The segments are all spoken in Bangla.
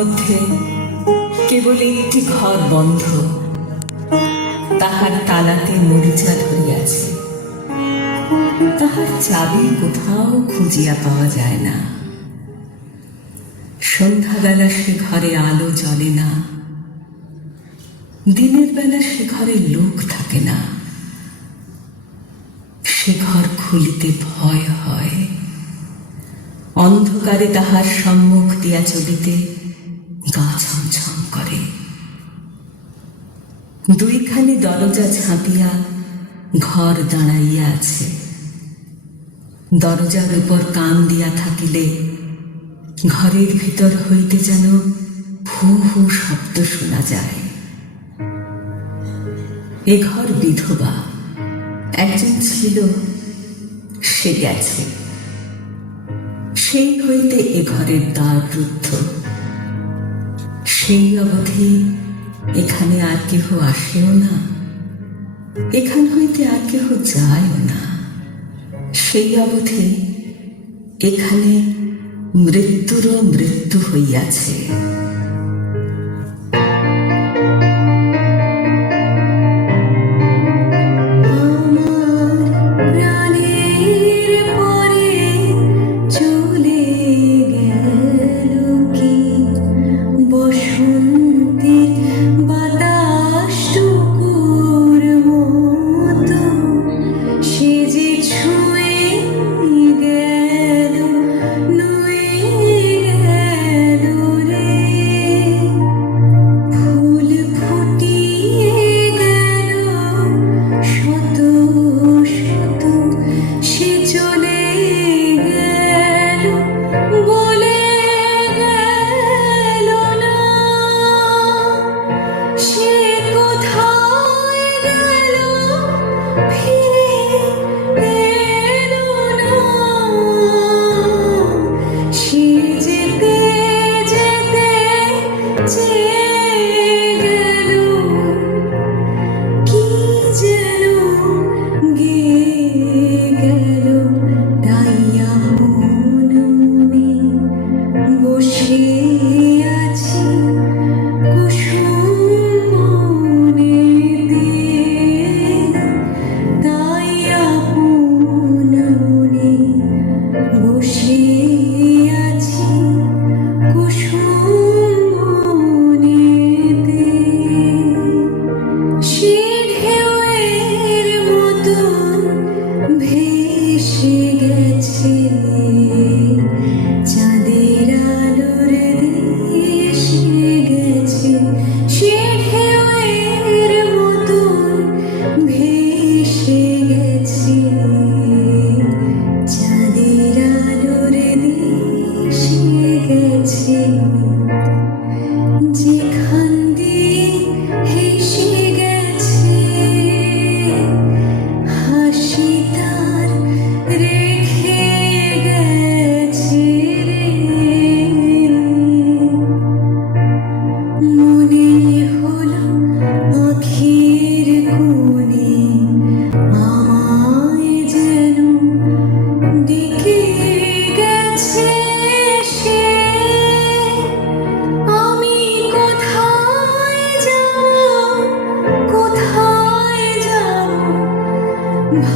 মধ্যে কেবল একটি ঘর বন্ধ। তাহার তালাতে মরিচা ধরিয়াছে। তাহার চাবি কোথাও খুঁজিয়া পাওয়া যায় না। সন্ধ্যাবেলা সে ঘরে আলো জ্বলে না। দিনের বেলা সে ঘরে লোক থাকে না। সে ঘর খুলিতে ভয় হয়। অন্ধকারে তাহার সম্মুখ দিয়া চলিতে করে। দুইখানি দরজা ঝাঁপিয়া ঘর দাঁড়াইয়া আছে। দরজার উপর কান দিয়া থাকিলে ঘরের ভিতর হইতে যেন হু হু শব্দ শোনা যায়। এ ঘর বিধবা, একজন ছিল, সে গেছে। সেই হইতে এ ঘরের দ্বার রুদ্ধ। সেই অবধি এখানে আর কেহ আসেও না। এখান হইতে আর কেহ যায়ও না। সেই অবধি এখানে মৃত্যুরও মৃত্যু হইয়াছে। い。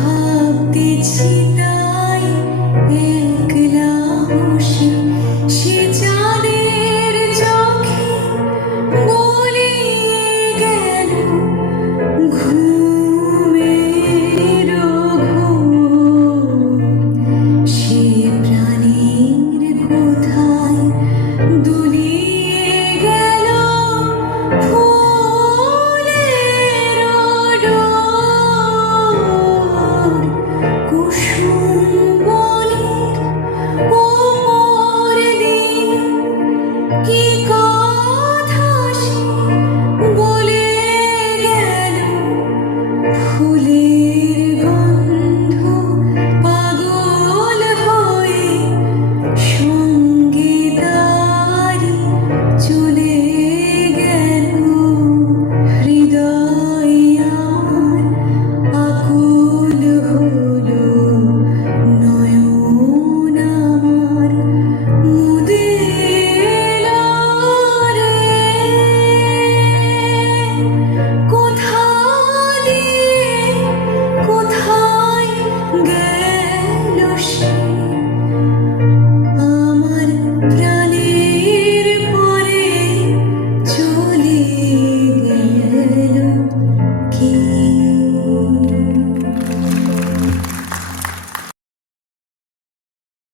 ভাবতেছি তাই you.